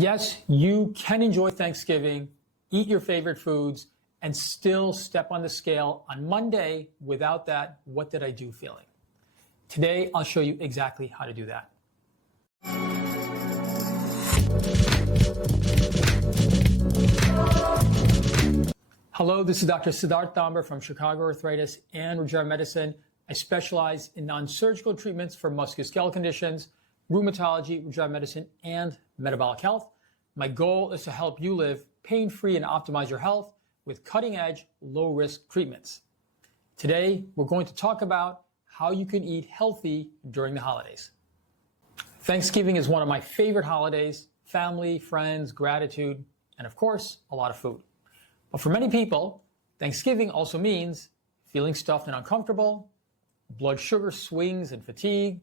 Yes, you can enjoy Thanksgiving, eat your favorite foods, and still step on the scale on Monday without that "what did I do" feeling. Today, I'll show you exactly how to do that. Hello, this is Dr. Siddharth Damber from Chicago Arthritis and Regenerative Medicine. I specialize in non-surgical treatments for musculoskeletal conditions, rheumatology, regenerative medicine, and metabolic health. My goal is to help you live pain-free and optimize your health with cutting-edge, low-risk treatments. Today, we're going to talk about how you can eat healthy during the holidays. Thanksgiving is one of my favorite holidays: family, friends, gratitude, and of course, a lot of food. But for many people, Thanksgiving also means feeling stuffed and uncomfortable, blood sugar swings and fatigue,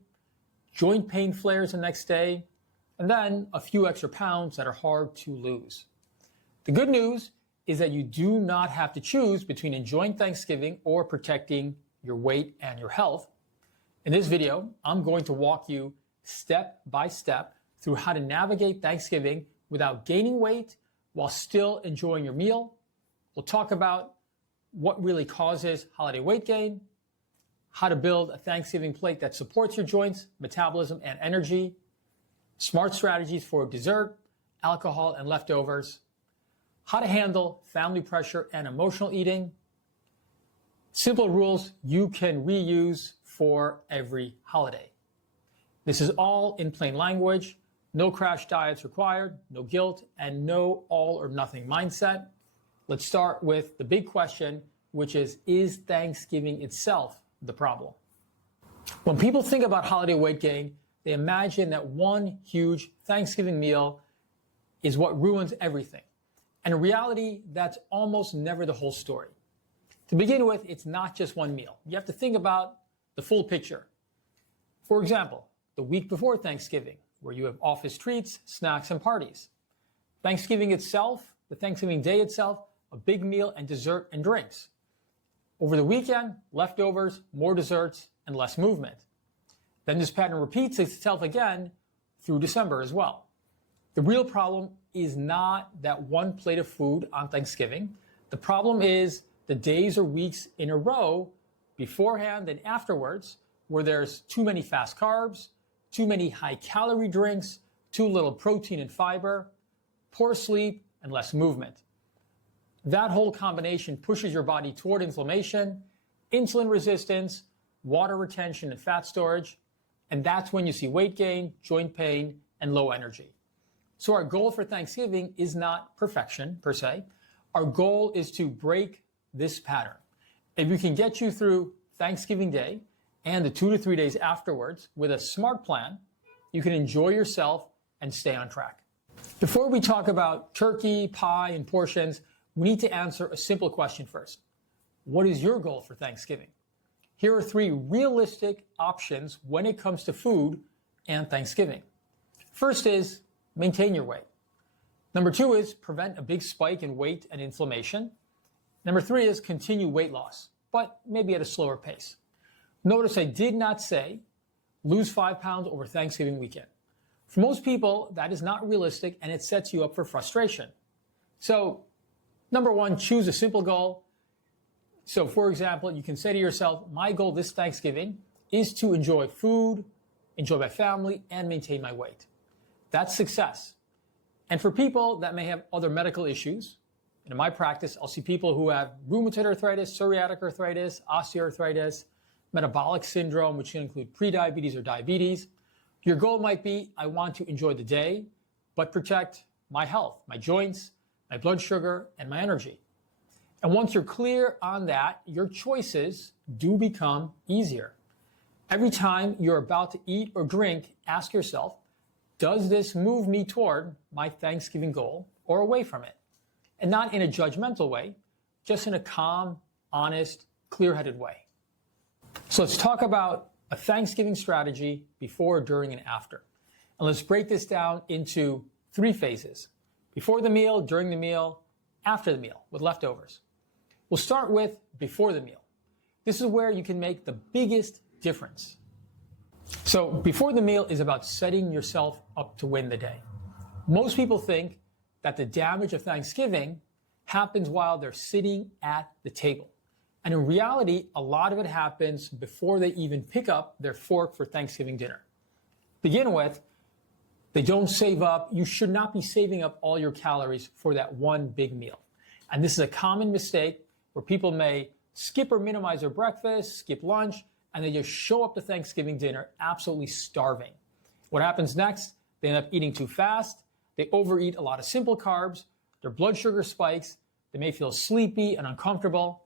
joint pain flares the next day, and then a few extra pounds that are hard to lose. The good news is that you do not have to choose between enjoying Thanksgiving or protecting your weight and your health. In this video, I'm going to walk you step by step through how to navigate Thanksgiving without gaining weight while still enjoying your meal. We'll talk about what really causes holiday weight gain, how to build a Thanksgiving plate that supports your joints, metabolism, and energy, smart strategies for dessert, alcohol, and leftovers, how to handle family pressure and emotional eating, simple rules you can reuse for every holiday. This is all in plain language, no crash diets required, no guilt, and no all or nothing mindset. Let's start with the big question, which is Thanksgiving itself the problem? When people think about holiday weight gain, they imagine that one huge Thanksgiving meal is what ruins everything. And in reality, that's almost never the whole story. To begin with, it's not just one meal. You have to think about the full picture. For example, the week before Thanksgiving, where you have office treats, snacks, and parties. Thanksgiving itself, the Thanksgiving day itself, a big meal and dessert and drinks. Over the weekend, leftovers, more desserts, and less movement. Then this pattern repeats itself again through December as well. The real problem is not that one plate of food on Thanksgiving. The problem is the days or weeks in a row, beforehand and afterwards, where there's too many fast carbs, too many high-calorie drinks, too little protein and fiber, poor sleep, and less movement. That whole combination pushes your body toward inflammation, insulin resistance, water retention, and fat storage. And that's when you see weight gain, joint pain, and low energy. So our goal for Thanksgiving is not perfection, per se. Our goal is to break this pattern. If we can get you through Thanksgiving Day and the 2 to 3 days afterwards with a smart plan, you can enjoy yourself and stay on track. Before we talk about turkey, pie, and portions, we need to answer a simple question first. What is your goal for Thanksgiving? Here are 3 realistic options when it comes to food and Thanksgiving. First is maintain your weight. Number 2 is prevent a big spike in weight and inflammation. Number 3 is continue weight loss, but maybe at a slower pace. Notice I did not say lose 5 pounds over Thanksgiving weekend. For most people, that is not realistic and it sets you up for frustration. So, number 1, choose a simple goal. So, for example, you can say to yourself, my goal this Thanksgiving is to enjoy food, enjoy my family, and maintain my weight. That's success. And for people that may have other medical issues, and in my practice, I'll see people who have rheumatoid arthritis, psoriatic arthritis, osteoarthritis, metabolic syndrome, which can include prediabetes or diabetes. Your goal might be, I want to enjoy the day, but protect my health, my joints, my blood sugar, and my energy. And once you're clear on that, your choices do become easier. Every time you're about to eat or drink, ask yourself, does this move me toward my Thanksgiving goal or away from it? And not in a judgmental way, just in a calm, honest, clear-headed way. So let's talk about a Thanksgiving strategy before, during, and after. And let's break this down into 3 phases. Before the meal, during the meal, after the meal, with leftovers. We'll start with before the meal. This is where you can make the biggest difference. So before the meal is about setting yourself up to win the day. Most people think that the damage of Thanksgiving happens while they're sitting at the table. And in reality, a lot of it happens before they even pick up their fork for Thanksgiving dinner. Begin with, they don't save up. You should not be saving up all your calories for that one big meal. And this is a common mistake where people may skip or minimize their breakfast, skip lunch, and they just show up to Thanksgiving dinner absolutely starving. What happens next? They end up eating too fast. They overeat a lot of simple carbs. Their blood sugar spikes. They may feel sleepy and uncomfortable.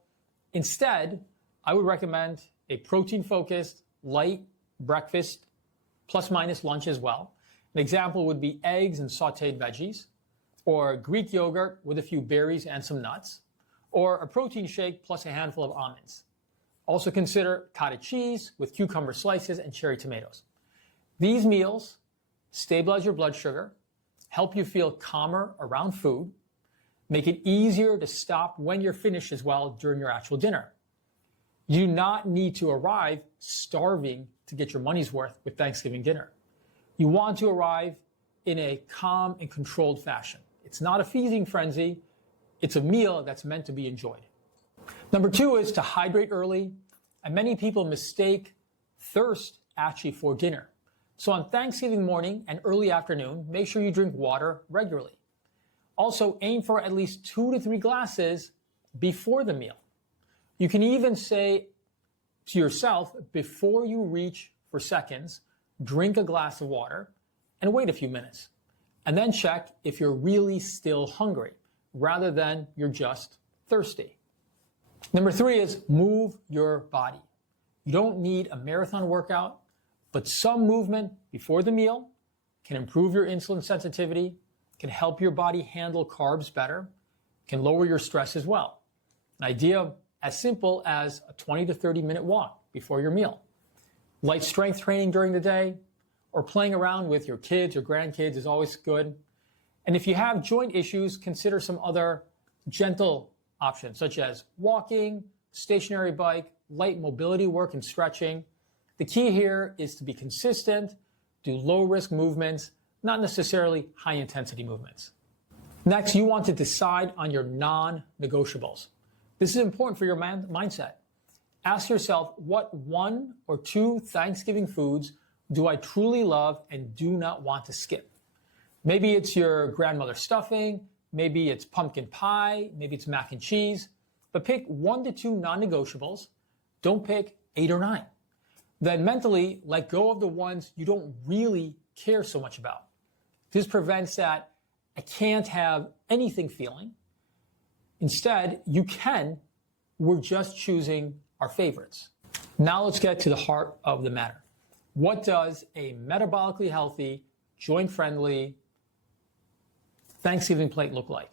Instead, I would recommend a protein-focused, light breakfast, plus minus lunch as well. An example would be eggs and sauteed veggies, or Greek yogurt with a few berries and some nuts, or a protein shake plus a handful of almonds. Also consider cottage cheese with cucumber slices and cherry tomatoes. These meals stabilize your blood sugar, help you feel calmer around food, make it easier to stop when you're finished as well during your actual dinner. You do not need to arrive starving to get your money's worth with Thanksgiving dinner. You want to arrive in a calm and controlled fashion. It's not a feasting frenzy. It's a meal that's meant to be enjoyed. Number 2 is to hydrate early, and many people mistake thirst actually for dinner. So on Thanksgiving morning and early afternoon, make sure you drink water regularly. Also, aim for at least 2 to 3 glasses before the meal. You can even say to yourself, before you reach for seconds, drink a glass of water and wait a few minutes. And then check if you're really still hungry, rather than you're just thirsty. Number 3 is move your body. You don't need a marathon workout, but some movement before the meal can improve your insulin sensitivity, can help your body handle carbs better, can lower your stress as well. An idea as simple as a 20 to 30 minute walk before your meal. Light strength training during the day, or playing around with your kids or grandkids is always good. And if you have joint issues, consider some other gentle options, such as walking, stationary bike, light mobility work and stretching. The key here is to be consistent, do low-risk movements, not necessarily high-intensity movements. Next, you want to decide on your non-negotiables. This is important for your mindset. Ask yourself, what 1 or 2 Thanksgiving foods do I truly love and do not want to skip? Maybe it's your grandmother's stuffing, maybe it's pumpkin pie, maybe it's mac and cheese, but pick 1 to 2 non-negotiables. Don't pick 8 or 9. Then mentally let go of the ones you don't really care so much about. This prevents that I can't have anything feeling. Instead, we're just choosing our favorites. Now let's get to the heart of the matter. What does a metabolically healthy, joint-friendly Thanksgiving plate look like?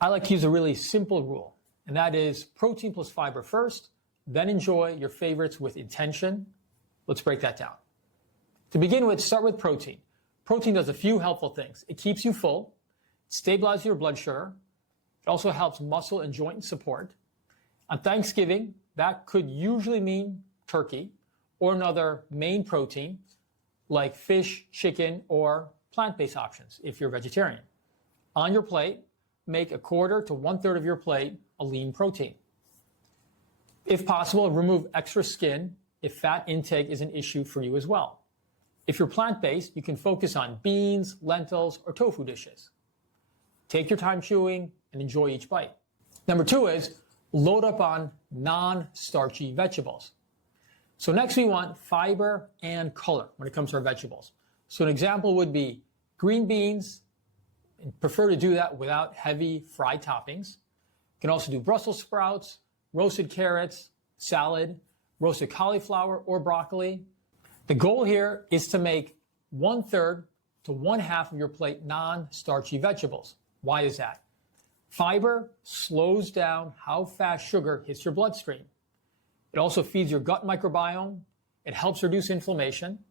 I like to use a really simple rule, and that is protein plus fiber first, then enjoy your favorites with intention. Let's break that down. To begin with, start with protein. Protein does a few helpful things. It keeps you full, stabilizes your blood sugar. It also helps muscle and joint support. On Thanksgiving, that could usually mean turkey or another main protein like fish, chicken, or plant-based options if you're vegetarian. On your plate, make 1/4 to 1/3 of your plate a lean protein. If possible, remove extra skin if fat intake is an issue for you as well. If you're plant-based, you can focus on beans, lentils, or tofu dishes. Take your time chewing and enjoy each bite. Number 2 is load up on non-starchy vegetables. So next we want fiber and color when it comes to our vegetables. So an example would be green beans, and prefer to do that without heavy fried toppings. You can also do Brussels sprouts, roasted carrots, salad, roasted cauliflower, or broccoli. The goal here is to make 1/3 to 1/2 of your plate non-starchy vegetables. Why is that? Fiber slows down how fast sugar hits your bloodstream. It also feeds your gut microbiome. It helps reduce inflammation.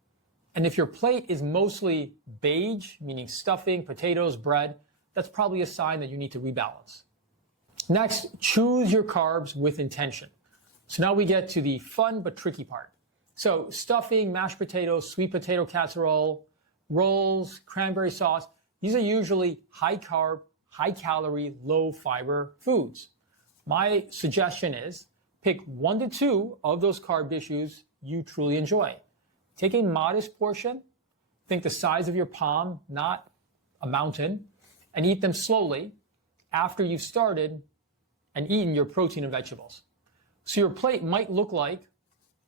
And if your plate is mostly beige, meaning stuffing, potatoes, bread, that's probably a sign that you need to rebalance. Next, choose your carbs with intention. So now we get to the fun but tricky part. So stuffing, mashed potatoes, sweet potato casserole, rolls, cranberry sauce, these are usually high carb, high calorie, low fiber foods. My suggestion is pick 1 to 2 of those carb dishes you truly enjoy. Take a modest portion, think the size of your palm, not a mountain, and eat them slowly after you've started and eaten your protein and vegetables. So your plate might look like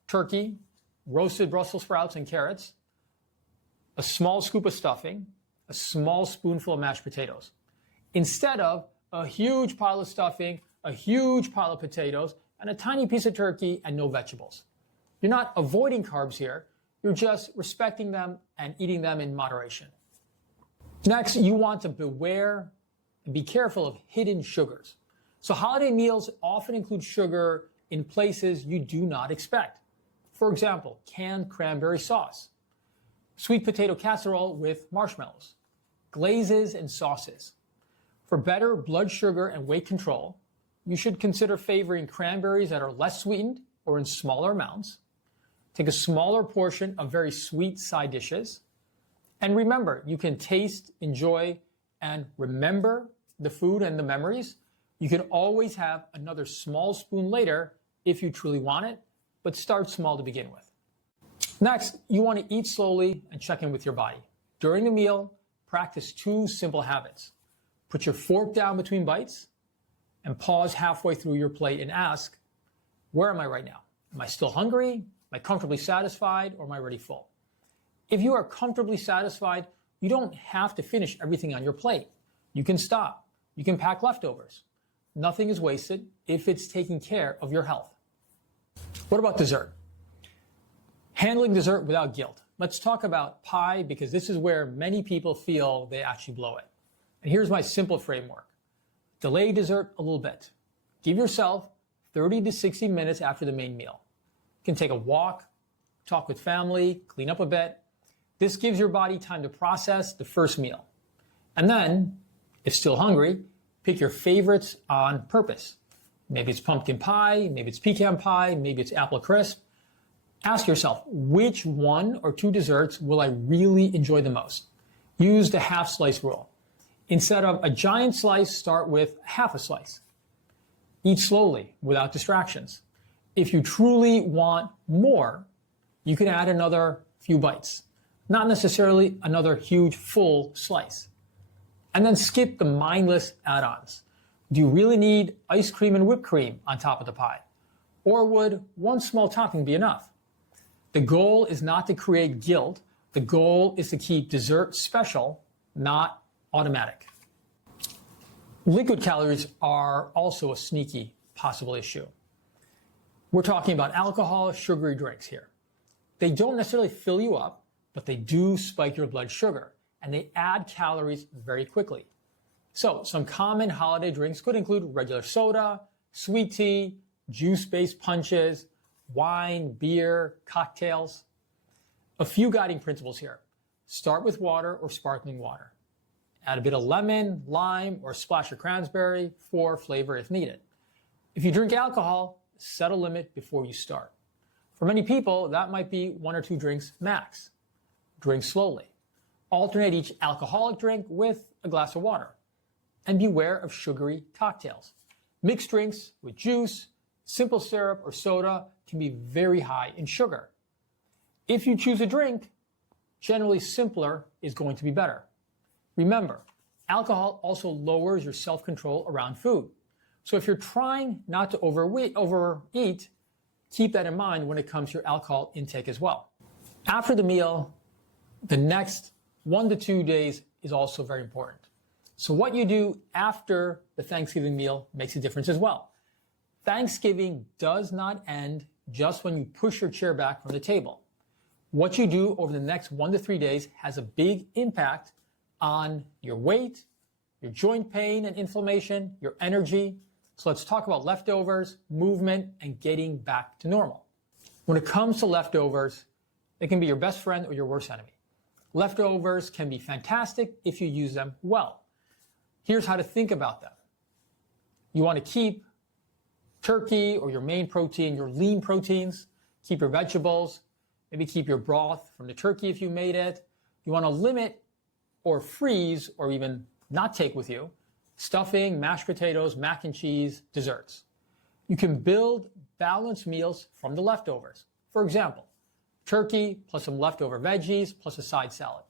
turkey, roasted Brussels sprouts and carrots, a small scoop of stuffing, a small spoonful of mashed potatoes, instead of a huge pile of stuffing, a huge pile of potatoes, and a tiny piece of turkey and no vegetables. You're not avoiding carbs here, you're just respecting them and eating them in moderation. Next, you want to beware and be careful of hidden sugars. So holiday meals often include sugar in places you do not expect. For example, canned cranberry sauce, sweet potato casserole with marshmallows, glazes and sauces. For better blood sugar and weight control, you should consider favoring cranberries that are less sweetened or in smaller amounts. Take a smaller portion of very sweet side dishes. And remember, you can taste, enjoy, and remember the food and the memories. You can always have another small spoon later if you truly want it, but start small to begin with. Next, you want to eat slowly and check in with your body. During the meal, practice 2 simple habits. Put your fork down between bites and pause halfway through your plate and ask, where am I right now? Am I still hungry? Am I comfortably satisfied, or am I already full? If you are comfortably satisfied, you don't have to finish everything on your plate. You can stop. You can pack leftovers. Nothing is wasted if it's taking care of your health. What about dessert? Handling dessert without guilt. Let's talk about pie, because this is where many people feel they actually blow it. And here's my simple framework. Delay dessert a little bit. Give yourself 30 to 60 minutes after the main meal. You can take a walk, talk with family, clean up a bit. This gives your body time to process the first meal. And then, if still hungry, pick your favorites on purpose. Maybe it's pumpkin pie, maybe it's pecan pie, maybe it's apple crisp. Ask yourself, which 1 or 2 desserts will I really enjoy the most? Use the half slice rule. Instead of a giant slice, start with half a slice. Eat slowly, without distractions. If you truly want more, you can add another few bites, not necessarily another huge full slice. And then skip the mindless add-ons. Do you really need ice cream and whipped cream on top of the pie? Or would 1 small topping be enough? The goal is not to create guilt. The goal is to keep dessert special, not automatic. Liquid calories are also a sneaky possible issue. We're talking about alcohol, sugary drinks here. They don't necessarily fill you up, but they do spike your blood sugar, and they add calories very quickly. So some common holiday drinks could include regular soda, sweet tea, juice-based punches, wine, beer, cocktails. A few guiding principles here. Start with water or sparkling water. Add a bit of lemon, lime, or a splash of cranberry for flavor if needed. If you drink alcohol, set a limit before you start. For many people, that might be 1 or 2 drinks max. Drink slowly. Alternate each alcoholic drink with a glass of water. And beware of sugary cocktails. Mixed drinks with juice, simple syrup, or soda can be very high in sugar. If you choose a drink, generally simpler is going to be better. Remember, alcohol also lowers your self-control around food. So if you're trying not to overeat, keep that in mind when it comes to your alcohol intake as well. After the meal, the next 1 to 2 days is also very important. So what you do after the Thanksgiving meal makes a difference as well. Thanksgiving does not end just when you push your chair back from the table. What you do over the next 1 to 3 days has a big impact on your weight, your joint pain and inflammation, your energy. So let's talk about leftovers, movement, and getting back to normal. When it comes to leftovers, they can be your best friend or your worst enemy. Leftovers can be fantastic if you use them well. Here's how to think about them. You want to keep turkey or your main protein, your lean proteins, keep your vegetables, maybe keep your broth from the turkey if you made it. You want to limit or freeze or even not take with you stuffing, mashed potatoes, mac and cheese, desserts. You can build balanced meals from the leftovers. For example, turkey plus some leftover veggies plus a side salad.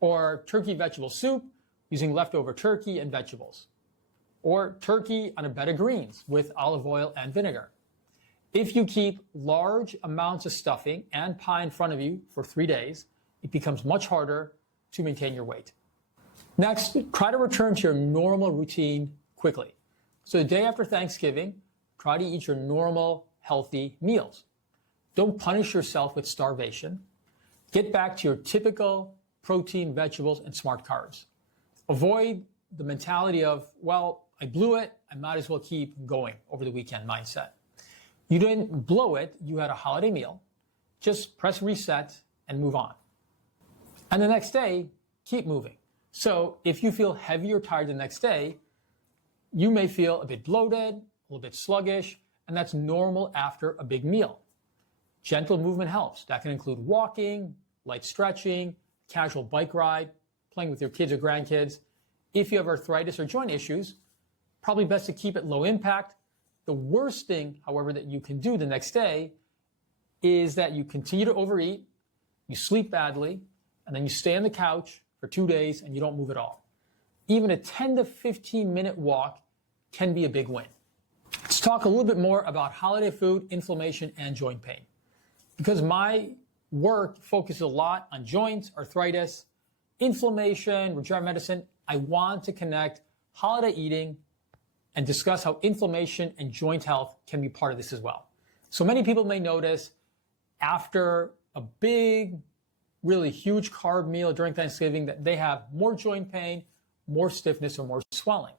Or turkey vegetable soup using leftover turkey and vegetables. Or turkey on a bed of greens with olive oil and vinegar. If you keep large amounts of stuffing and pie in front of you for 3 days, it becomes much harder to maintain your weight. Next, try to return to your normal routine quickly. So the day after Thanksgiving, try to eat your normal, healthy meals. Don't punish yourself with starvation. Get back to your typical protein, vegetables, and smart carbs. Avoid the mentality of, well, I blew it, I might as well keep going over the weekend mindset. You didn't blow it, you had a holiday meal. Just press reset and move on. And the next day, keep moving. So if you feel heavy or tired the next day, you may feel a bit bloated, a little bit sluggish, and that's normal after a big meal. Gentle movement helps. That can include walking, light stretching, casual bike ride, playing with your kids or grandkids. If you have arthritis or joint issues, probably best to keep it low impact. The worst thing, however, that you can do the next day is that you continue to overeat, you sleep badly, and then you stay on the couch for 2 days and you don't move at all. Even a 10 to 15 minute walk can be a big win. Let's talk a little bit more about holiday food, inflammation, and joint pain. Because my work focuses a lot on joints, arthritis, inflammation, regenerative medicine, I want to connect holiday eating and discuss how inflammation and joint health can be part of this as well. So many people may notice after a big, really huge carb meal during Thanksgiving that they have more joint pain, more stiffness, or more swelling.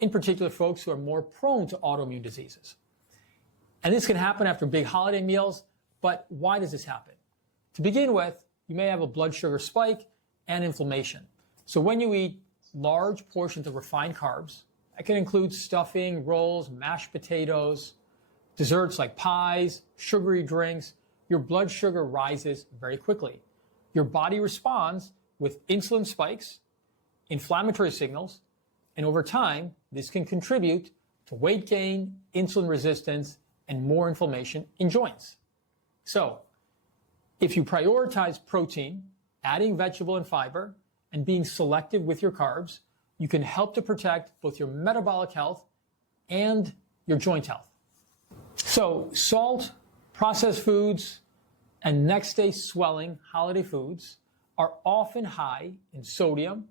In particular, folks who are more prone to autoimmune diseases. And this can happen after big holiday meals, but why does this happen? To begin with, you may have a blood sugar spike and inflammation. So when you eat large portions of refined carbs, that can include stuffing, rolls, mashed potatoes, desserts like pies, sugary drinks, your blood sugar rises very quickly. Your body responds with insulin spikes, inflammatory signals, and over time, this can contribute to weight gain, insulin resistance, and more inflammation in joints. So, if you prioritize protein, adding vegetable and fiber, and being selective with your carbs, you can help to protect both your metabolic health and your joint health. So, salt, processed foods, and next day swelling holiday foods are often high in sodium,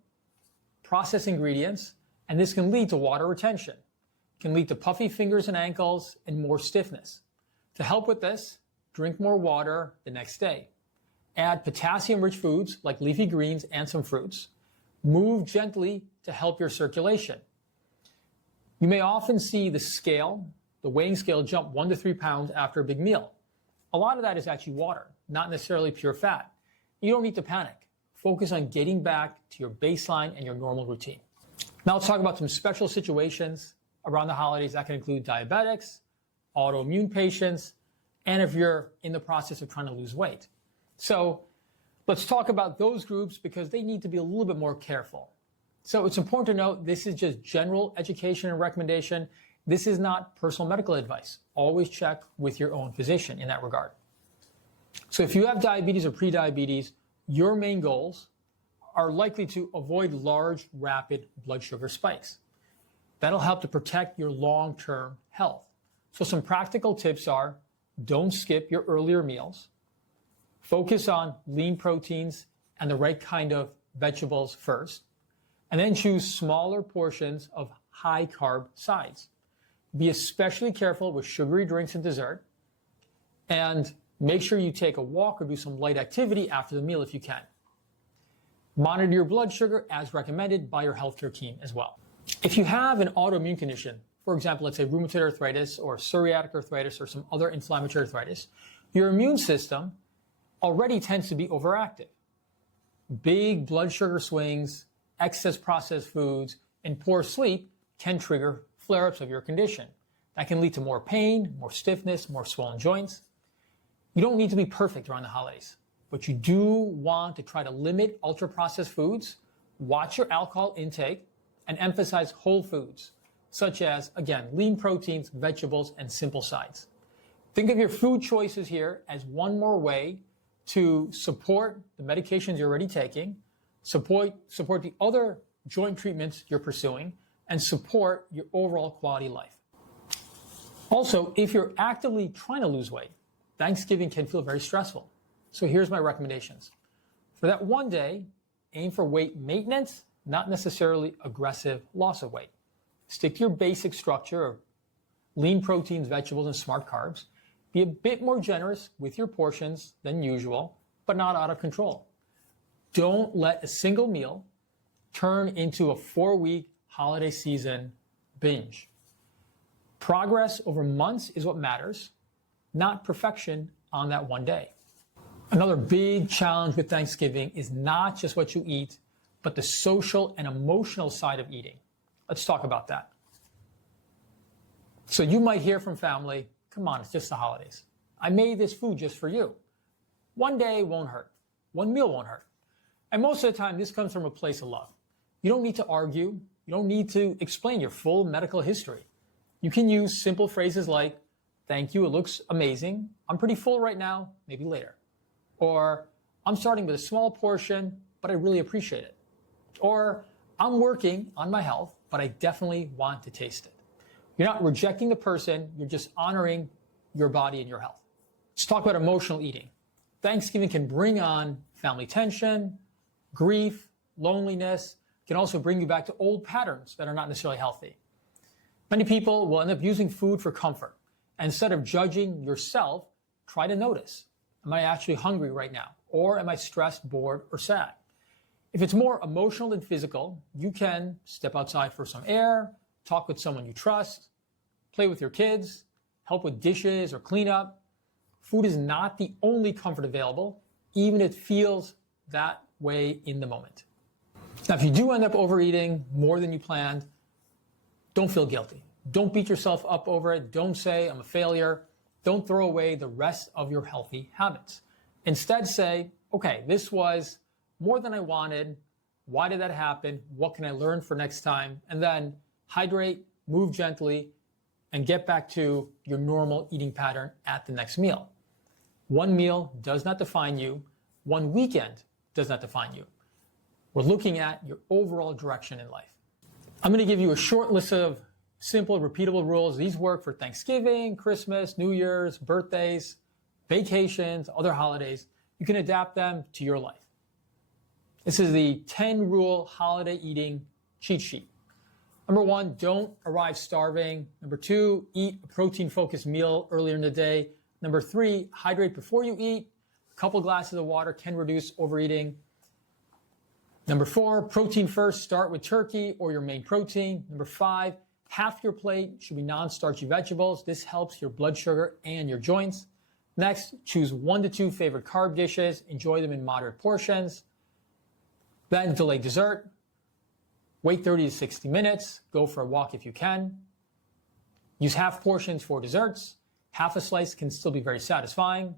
processed ingredients, and this can lead to water retention. It can lead to puffy fingers and ankles and more stiffness. To help with this, drink more water the next day. Add potassium-rich foods like leafy greens and some fruits. Move gently to help your circulation. You may often see the weighing scale jump 1 to 3 pounds after a big meal. A lot of that is actually water, not necessarily pure fat. You don't need to panic. Focus on getting back to your baseline and your normal routine. Now let's talk about some special situations around the holidays. That can include diabetics, autoimmune patients, and if you're in the process of trying to lose weight. So let's talk about those groups because they need to be a little bit more careful. So it's important to note this is just general education and recommendation. This is not personal medical advice. Always check with your own physician in that regard. So if you have diabetes or prediabetes, your main goals are likely to avoid large, rapid blood sugar spikes. That'll help to protect your long-term health. So some practical tips are, don't skip your earlier meals. Focus on lean proteins and the right kind of vegetables first. And then choose smaller portions of high-carb sides. Be especially careful with sugary drinks and dessert. And make sure you take a walk or do some light activity after the meal if you can. Monitor your blood sugar as recommended by your healthcare team as well. If you have an autoimmune condition, for example, let's say rheumatoid arthritis or psoriatic arthritis or some other inflammatory arthritis, your immune system already tends to be overactive. Big blood sugar swings, excess processed foods, and poor sleep can trigger flare-ups of your condition. That can lead to more pain, more stiffness, more swollen joints. You don't need to be perfect around the holidays, but you do want to try to limit ultra-processed foods, watch your alcohol intake and emphasize whole foods, such as, again, lean proteins, vegetables, and simple sides. Think of your food choices here as one more way to support the medications you're already taking, support the other joint treatments you're pursuing, and support your overall quality of life. Also, if you're actively trying to lose weight, Thanksgiving can feel very stressful. So here's my recommendations. For that one day, aim for weight maintenance, not necessarily aggressive loss of weight. Stick to your basic structure of lean proteins, vegetables, and smart carbs. Be a bit more generous with your portions than usual, but not out of control. Don't let a single meal turn into a 4-week holiday season binge. Progress over months is what matters, not perfection on that one day. Another big challenge with Thanksgiving is not just what you eat, but the social and emotional side of eating. Let's talk about that. So you might hear from family, come on, it's just the holidays. I made this food just for you. One day won't hurt. One meal won't hurt. And most of the time, this comes from a place of love. You don't need to argue. You don't need to explain your full medical history. You can use simple phrases like, thank you, it looks amazing. I'm pretty full right now, maybe later. Or, I'm starting with a small portion, but I really appreciate it. Or, I'm working on my health, but I definitely want to taste it. You're not rejecting the person, you're just honoring your body and your health. Let's talk about emotional eating. Thanksgiving can bring on family tension, grief, loneliness. It can also bring you back to old patterns that are not necessarily healthy. Many people will end up using food for comfort. Instead of judging yourself, try to notice. Am I actually hungry right now? Or am I stressed, bored, or sad? If it's more emotional than physical, you can step outside for some air, talk with someone you trust, play with your kids, help with dishes or cleanup. Food is not the only comfort available, even if it feels that way in the moment. Now, if you do end up overeating more than you planned, don't feel guilty. Don't beat yourself up over it. Don't say, I'm a failure. Don't throw away the rest of your healthy habits. Instead, say, okay, this was more than I wanted. Why did that happen? What can I learn for next time? And then hydrate, move gently, and get back to your normal eating pattern at the next meal. One meal does not define you. One weekend does not define you. We're looking at your overall direction in life. I'm going to give you a short list of simple, repeatable rules. These work for Thanksgiving, Christmas, New Year's, birthdays, vacations, other holidays. You can adapt them to your life. This is the 10-rule holiday eating cheat sheet. Number 1, don't arrive starving. Number 2, eat a protein-focused meal earlier in the day. Number 3, hydrate before you eat. A couple glasses of water can reduce overeating. Number 4, protein first. Start with turkey or your main protein. Number 5, half your plate should be non-starchy vegetables. This helps your blood sugar and your joints. Next, choose 1 to 2 favorite carb dishes. Enjoy them in moderate portions. Then delay dessert. Wait 30 to 60 minutes. Go for a walk if you can. Use half portions for desserts. Half a slice can still be very satisfying.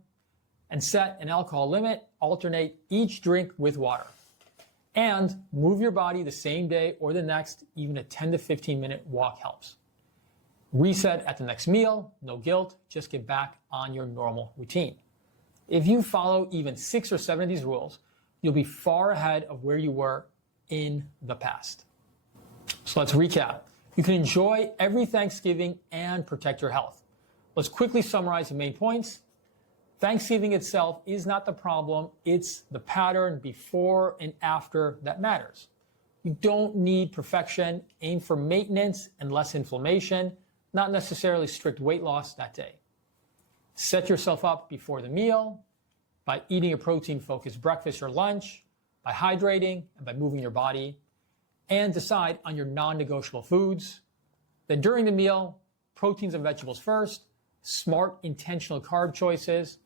And set an alcohol limit. Alternate each drink with water. And move your body the same day or the next. Even a 10 to 15 minute walk helps. Reset at the next meal. No guilt. Just get back on your normal routine. If you follow even 6 or 7 of these rules, you'll be far ahead of where you were in the past. So let's recap. You can enjoy every Thanksgiving and protect your health. Let's quickly summarize the main points. Thanksgiving itself is not the problem. It's the pattern before and after that matters. You don't need perfection. Aim for maintenance and less inflammation, not necessarily strict weight loss that day. Set yourself up before the meal by eating a protein-focused breakfast or lunch, by hydrating, and by moving your body. And decide on your non-negotiable foods. Then during the meal, proteins and vegetables first, smart, intentional carb choices,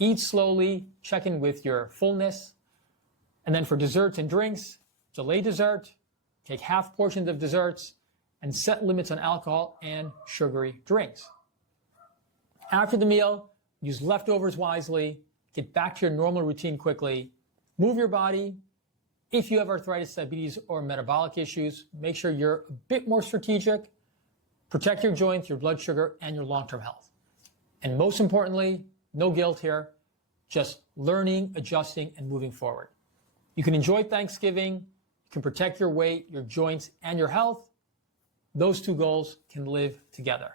eat slowly, check in with your fullness. And then for desserts and drinks, delay dessert, take half portions of desserts, and set limits on alcohol and sugary drinks. After the meal, use leftovers wisely, get back to your normal routine quickly, move your body, if you have arthritis, diabetes, or metabolic issues, make sure you're a bit more strategic. Protect your joints, your blood sugar, and your long-term health. And most importantly, no guilt here, just learning, adjusting, and moving forward. You can enjoy Thanksgiving, you can protect your weight, your joints, and your health. Those two goals can live together.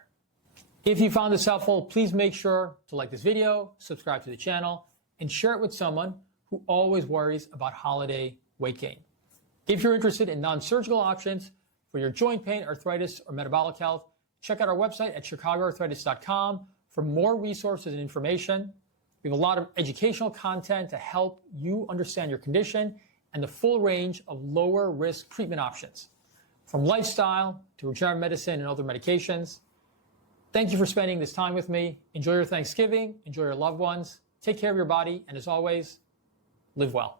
If you found this helpful, please make sure to like this video, subscribe to the channel, and share it with someone who always worries about holiday weight gain. If you're interested in non-surgical options for your joint pain, arthritis, or metabolic health, check out our website at chicagoarthritis.com for more resources and information. We have a lot of educational content to help you understand your condition and the full range of lower risk treatment options, from lifestyle to regenerative medicine and other medications. Thank you for spending this time with me. Enjoy your Thanksgiving, enjoy your loved ones, take care of your body, and as always, live well.